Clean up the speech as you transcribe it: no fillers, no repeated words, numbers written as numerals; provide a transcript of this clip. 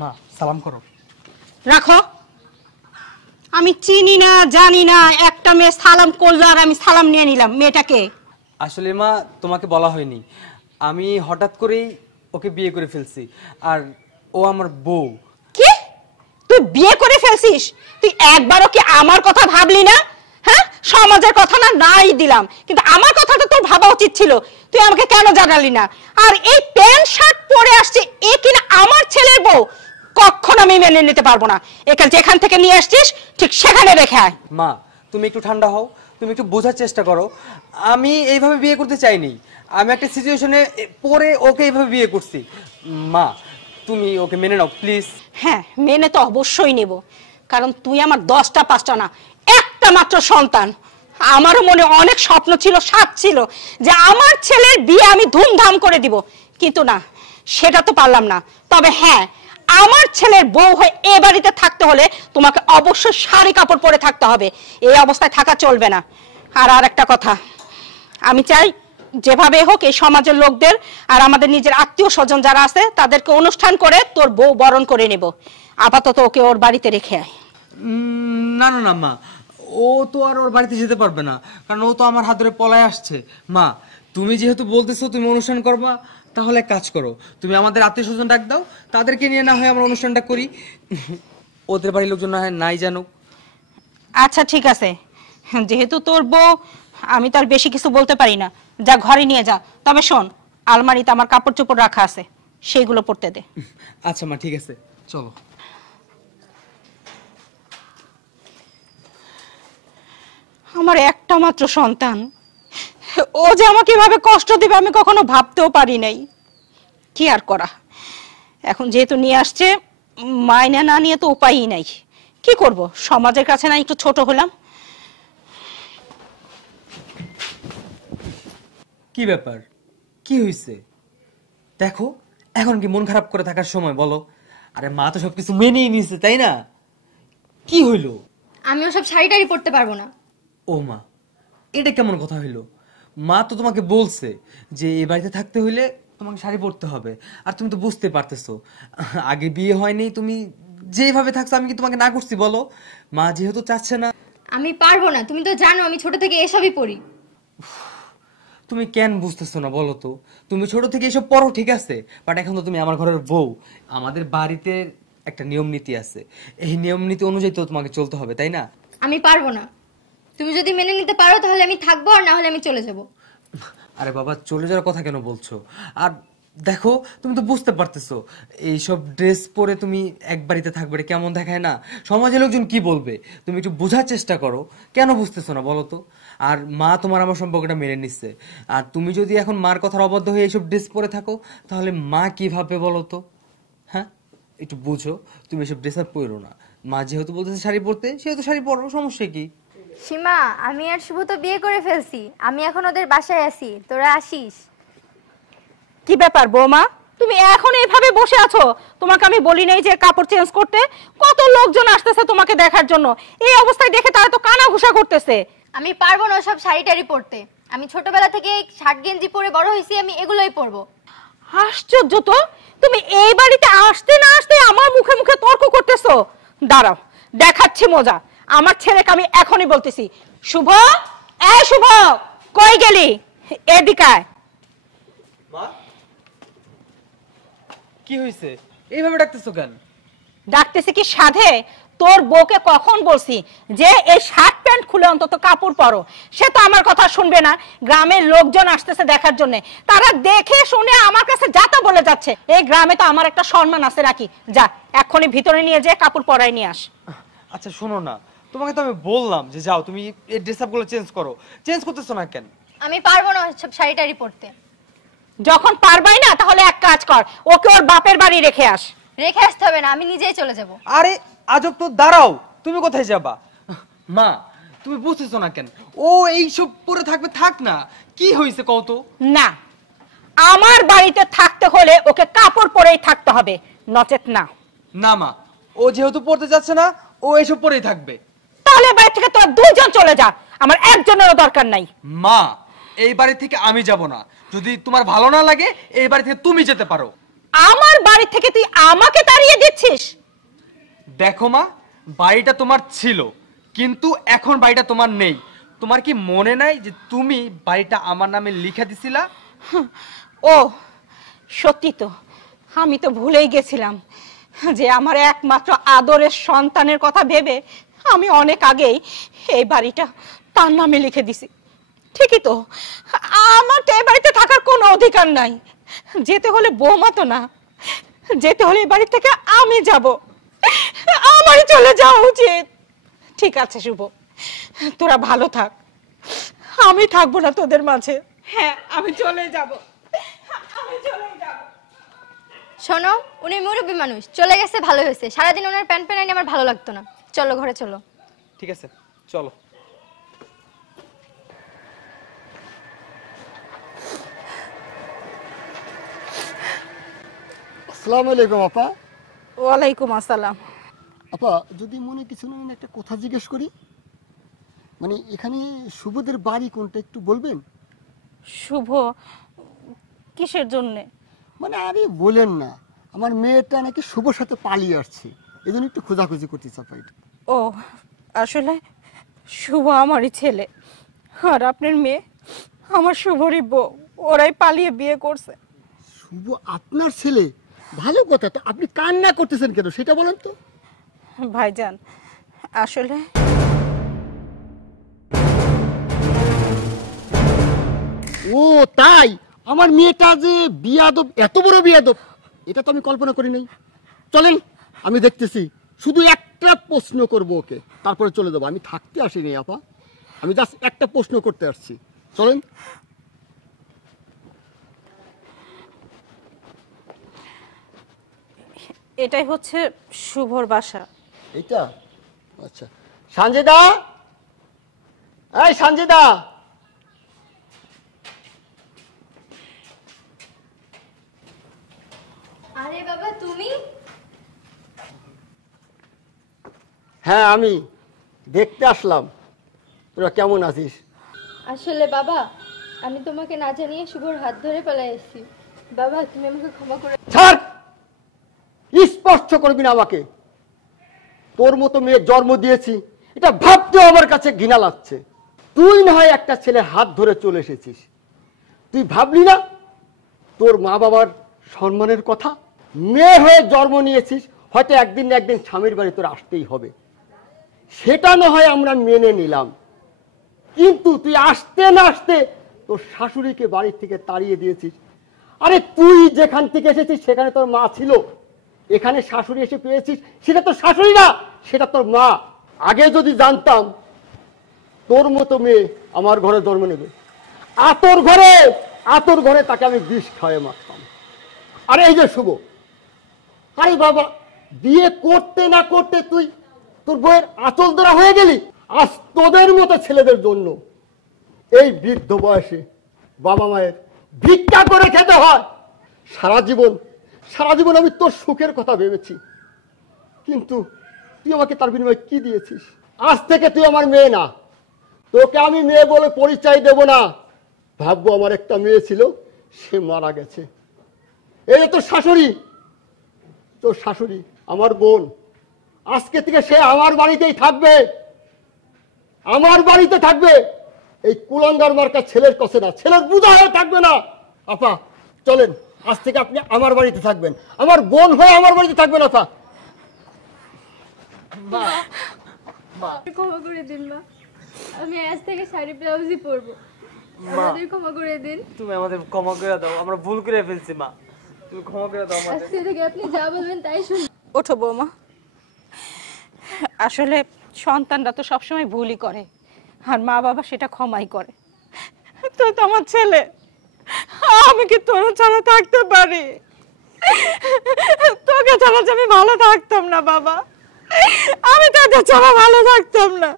মা সালাম করো। রাখো, আমি চিনি না জানি না, একটা মেয়ে সালাম করলো আর আমি সালাম নিয়ে নিলাম। মেয়েটাকে আসলে মা তোমাকে বলা হয়নি, আমি হঠাৎ করেই ওকে বিয়ে করে ফেলছি, আর ও আমার বউ। কি? তুই বিয়ে করে ফেলছিস? তুই একবারও কি আমার কথা ভাবলি না? হ্যাঁ, সমাজের কথা না নাই দিলাম, কিন্তু আমার কথাটা তোর ভাবা উচিত ছিল। তুই আমাকে কেন জানালি না? আর এই প্যান্ট শার্ট পরে আসছে এ কিনা আমার ছেলের বউ, কখনো আমি মেনে নিতে পারবো না। এখানে যেখান থেকে নিয়ে আসছিস ঠিক সেখানে রেখে আয়। মা তুমি একটু ঠান্ডা হও, তুমি একটু বোঝার চেষ্টা করো। আমি এইভাবে বিয়ে করতে চাইনি, আমি একটা সিচুয়েশনে পরে ওকে এইভাবে বিয়ে করছি। মা তুমি ওকে মেনে নাও প্লিজ। হ্যাঁ, মেনে তো অবশ্যই নেব, কারণ তুই আমার 10টা 5টা না, একটা মাত্র সন্তান। আমারও মনে অনেক স্বপ্ন ছিল, সাধ ছিল যে আমার ছেলের বিয়ে আমি ধুমধাম করে দিব, কিন্তু না, সেটা তো পারলাম না। তবে হ্যাঁ, আমার ছেলের বউ হয়ে এ বাড়িতে থাকতে হলে তোমাকে অবশ্যই শাড়ি কাপড় পরে থাকতে হবে, এই অবস্থায় থাকা চলবে না। আর একটা কথা, আমি চাই যেভাবে হোক এই সমাজের লোকদের আর আমাদের নিজের আত্মীয় স্বজন যারা আছে তাদেরকে অনুষ্ঠান করে তোর বউ বরণ করে নেব। আপাতত ওকে ওর বাড়িতে রেখে আয়। না না না মা, ও তো আর ওর বাড়িতে যেতে পারবে না, কারণ ও তো আমার হাত ধরে পলায় আসছে। মা তুমি যেহেতু বলতেছো তুমি অনুষ্ঠান করবা, তাহলে এক কাজ করো, তুমি আমাদের আত্মীয় স্বজন ডাক দাও, তাদেরকে নিয়ে না হয় আমরা অনুষ্ঠানটা করি, ওদের বাড়ির লোকজন না হয় নাই জানুক। আচ্ছা ঠিক আছে, যেহেতু তোর বউ, আমি তার বেশি কিছু বলতে পারি না। যা ঘরে নিয়ে যা, তবে শোন, আলমারিতে আমার কাপড় চোপড় রাখা আছে, সেইগুলো পরতে দে। আচ্ছা মা ঠিক আছে, চলো। আমার একটা মাত্র সন্তান, ও যে আমাকে এভাবে কষ্ট দিবে আমি কখনো ভাবতেও পারি নাই। কি আর করা, এখন যেহেতু নিয়ে আসছে, মাইনে না নিয়ে তো উপায়ই নাই। কি করব, সমাজের কাছে না একটু ছোট হলাম। কি ব্যাপার, কি হয়েছে? দেখো এখন কি মন খারাপ করে থাকার সময় বলো? আরে মা তো সবকিছু মেনেই নিছে, তাই না? কি হইলো? আমিও সব শাড়িটারি পরতে পারবো না। ও মা, এটা কেমন কথা হইলো? মা তো তোমাকে বলছে যে এই বাড়িতে থাকতে হইলে তোমাকে শাড়ি পরতে হবে, আর তুমি তো বুঝতে পারতেছো আগে বিয়ে হয়নি, তুমি যেভাবে থাকছো আমি কি তোমাকে না করছি বলো? মা যেহেতু চাচ্ছে না। আমি পারবো না, তুমি তো জানো আমি ছোট থেকে এসবই পরি। তুমি কেন বুঝতেছো না বলো তো? তুমি ছোট থেকে এসব পড়ো ঠিক আছে, বাট এখন তো তুমি আমার ঘরের বউ। আমাদের বাড়িতে একটা নিয়ম নীতি আছে, এই নিয়ম নীতি অনুযায়ী তো তোমাকে চলতে হবে, তাই না? আমি পারবো না। তুমি যদি মেনে নিতে পারো তাহলে আমি থাকবো, আর না হলে আমি চলে যাব। আরে বাবা, চলে যাওয়ার কথা কেন বলছো? আর দেখো তুমি তো বুঝতে পারতেছো এইসব ড্রেস পরে তুমি এক বাড়িতে থাকবে, এটা কেমন দেখায় না? সমাজের লোকজন কি বলবে? তুমি একটু বোঝার চেষ্টা করো, কেন বুঝতেছো না বলো তো? আর মা তোমার আমার সম্পর্কটা মেনে নিচ্ছে, আর তুমি যদি এখন মার কথার অবাধ্য হয়ে এইসব ড্রেস পরে থাকো তাহলে মা কি ভাববে বলো তো? হ্যাঁ, একটু বুঝো, তুমি এসব ড্রেস আর পরো না। মা যেহেতু বলতেছে শাড়ি পরতে, সেহেতু শাড়ি পরো, সমস্যা কি? সীমা, আমি আর শুভ তো বিয়ে করে ফেলছি, আমি এখন ওদের বাসায় আছি, তোরা আসিস। কি ব্যাপার বৌমা, তুমি এখন এইভাবে বসে আছো? তোমাকে আমি বলি নাই যে কাপড় চেঞ্জ করতে? কত লোকজন আসতেছে তোমাকে দেখার জন্য, এই অবস্থায় দেখে তারা তো কানা ঘুষা করতেছে। আমি পারবো না সব শাড়িটারি পরতে। আমি ছোটবেলা থেকে শার্ট গেঞ্জি পরে বড় হয়েছি, আমি এগুলোই পরবো। আশ্চর্য তো, তুমি এই বাড়িতে আসতে না আসতে আমার মুখে মুখে তর্ক করতেছো। দাঁড়াও, দেখাচ্ছি মজা। আমার ছেলেকে আমি এখনই বলতেছি। শুভ, এই শুভ, কই গেলি? এদিকে আয়। মা কি হয়েছে, এইভাবে ডাকতেছো কেন? ডাকতেছি কি সাধে? তোর বউকে কখন বলছি যে এই শার্ট প্যান্ট খুলে অন্তত কাপড় পরো? সে তো আমার কথা শুনবে না। গ্রামের লোকজন আসতেছে দেখার জন্য, তারা দেখে শুনে আমার কাছে যাতা বলে যাচ্ছে। এই গ্রামে তো আমার একটা সম্মান আছে নাকি? যা এক্ষুনি ভিতরে নিয়ে যেয়ে কাপড় পরাই নিয়ে আস। আচ্ছা শোনো না, তোমাকে তো আমি বললাম যে যাও তুমি এই ড্রেস আপগুলো চেঞ্জ করো, চেঞ্জ করতেছো না কেন? আমি পারবো না সব শাড়িটারি পরতে। যখন পারবাই না তাহলে এক কাজ কর, ওকে ওর বাপের বাড়ি রেখে আস। রেখে আসতে হবে না, আমি নিজেই চলে যাব। আরে আজব তো, দাঁড়াও, তুমি কোথায় যাবা? মা তুমি বুঝতেছো না কেন? ও এইসব পরে থাকবে, থাক না, কি হয়েছে কত? না, আমার বাড়িতে থাকতে হলে ওকে কাপড় পরেই থাকতে হবে, নচেত না। না মা, ও যেহেতু পড়তে যাচ্ছে না, ও এইসব পরেই থাকবে। তাহলে বাড়ি থেকে তোরা দুজন চলে যা, আমার একজনেরও দরকার নাই। মা এই বাড়ি থেকে আমি যাব না, যদি তোমার ভালো না লাগে এই বাড়ি থেকে তুমি যেতে পারো। আমার বাড়ি থেকে তুই আমাকে তাড়িয়ে দিচ্ছিস? দেখো মা, বাড়িটা তোমার ছিল, কিন্তু এখন বাড়িটা তোমার নেই। তোমার কি মনে নাই যে তুমি বাড়িটা আমার নামে লিখে দিছিলা? ও সত্যি তো, আমি তো ভুলেই গেছিলাম যে আমার একমাত্র আদরের সন্তানের কথা ভেবে আমি অনেক আগেই এই বাড়িটা তার নামে লিখে দিছি। ঠিকই তো, আমার তো এই বাড়িতে থাকার কোনো অধিকার নাই। যেতে হলে বৌমা তো না, যেতে হলে এই বাড়ি থেকে আমি যাব, আমারই চলে যাওয়া উচিত। ঠিক আছে শুভ, তোরা ভালো থাক, আমি থাকবো না তোদের মাঝে। হ্যাঁ, আমি চলে যাব, আমি চলে যাব। শোনো, উনি মুরব্বী মানুষ, চলে গেছে ভালো হয়েছে। সারাদিন ওনার প্যান প্যানানি আমার ভালো লাগতো না। চলো ঘরে চলো। ঠিক আছে, চলো। আসসালামু আলাইকুম আপা। ওয়ালাইকুম আসসালাম। আপা, যদি মনে কিছু না একটা কথা জিজ্ঞেস করি, মানে এখানে শুভদের বাড়ি কোনটা একটু বলবেন? শুভ কিসের জন্য? মানে আরে বলেন না, আমার মেয়েটা নাকি শুভর সাথে পালিয়ে আসছে, এই জন্য একটু খোঁজাখুঁজি করতে চাপা। ও আসলে শুভ আমারই ছেলে, আর আপনার মেয়ে আমার শুভরই বউ। ওরাই পালিয়ে বিয়ে করছে। শুভ আপনার ছেলে? ভালো কথা, তো আপনি কান্না করতেছেন কেন সেটা বলেন তো। ভাইজান আসলে ও তাই? আমার মেয়েটা যে বিয়াদব, এত বড় বিয়াদব, এটা তো আমি কল্পনা করি নাই। চলেন, আমি দেখতেছি। শুধু একটা প্রশ্ন করব ওকে, তারপরে চলে যাবো। আমি থাকতে আসিনি আপা, আমি জাস্ট একটা প্রশ্ন করতে আসছি। চলেন। এটাই হচ্ছে শুভর বাসা। এটা? আচ্ছা। সঞ্জয়দা, এই সঞ্জয়দা। আরে বাবা তুমি? হ্যাঁ আমি দেখতে আসলাম, তোরা কেমন আছিস? আসলে বাবা, আমি তোমাকে না জানিয়ে শুভর হাত ধরে পালাই এসেছি। বাবা তুমি আমাকে ক্ষমা করে। ছাড়, স্পর্শ করবি না আমাকে। তোর মতো মেয়ে জন্ম দিয়েছি, এটা ভাবতেও আমার কাছে ঘৃণা লাগছে। তুই না হয় একটা ছেলের হাত ধরে চলে এসেছিস, তুই ভাবলি না তোর মা বাবার সম্মানের কথা? মেয়ে হয়ে জন্ম নিয়েছিস, হয়তো একদিন না একদিন স্বামীর বাড়ি তোর আসতেই হবে, সেটা না হয় আমরা মেনে নিলাম। কিন্তু তুই আসতে না আসতে তোর শাশুড়িকে বাড়ি থেকে তাড়িয়ে দিয়েছিস। আরে তুই যেখান থেকে এসেছিস সেখানে তোর মা ছিল, এখানে শাশুড়ি এসে পেয়েছিস, সেটা তোর শাশুড়ি না, সেটা তোর মা। আগে যদি জানতাম তোর মতো মেয়ে আমার ঘরে জন্ম নেবে, আতর ঘরে তাকে আমি বিষ খাওয়াই মারতাম। আরে এই যে শুভ, আরে বাবা, বিয়ে করতে না করতে তুই তোর বইয়ের আঁচল ধরা হয়ে গেলি। আজ তোদের মতো ছেলেদের জন্য এই বৃদ্ধ বয়সে বাবা মায়ের ভিক্ষা করে খেতে হয়। সারা জীবন আমি তোর সুখের কথা ভেবেছি, কিন্তু তুই আমাকে তার বিনিময়ে কি দিয়েছিস? আজ থেকে তুই আমার মেয়ে না, তোকে আমি মেয়ে বলে পরিচয় দেব না। ভাববো আমার একটা মেয়ে ছিল, সে মারা গেছে। এই তোর শাশুড়ি আমার বোন, আজকে থেকে সে আমার বাড়িতেই থাকবে, আমার বাড়িতে থাকবে। এই কুলাঙ্গার মার্কা ছেলের কাছে না, ছেলের বুঝা হয়ে থাকবে না। আপা চলেন, আজ থেকে আপনি আমার বাড়িতে থাকবেন, আমার বোন হয়ে আমার বাড়িতে থাকবেন। আপা ক্ষমা করে দিন মা, আমি আজ থেকে শাড়ি ব্লাউজই পরবো। আমাদের ক্ষমা করে দিন। তুমি আমাদের ক্ষমা করে দাও, আমরা ভুল করে ফেলছি মা, তুমি ক্ষমা করে দাও আমাদের। আজকে থেকে আপনি যা বলবেন তাই শুনবো। ওঠো বৌমা, আসলে সন্তানরা তো সবসময় ভুলই করে, আর মা বাবা সেটা ক্ষমাই করে। তুই তো আমার ছেলে, আমি কি তোর ছাড়া থাকতে পারি? তোকে ছাড়া যে আমি ভালো থাকতাম না বাবা, আমি তোকে ছাড়া ভালো থাকতাম না।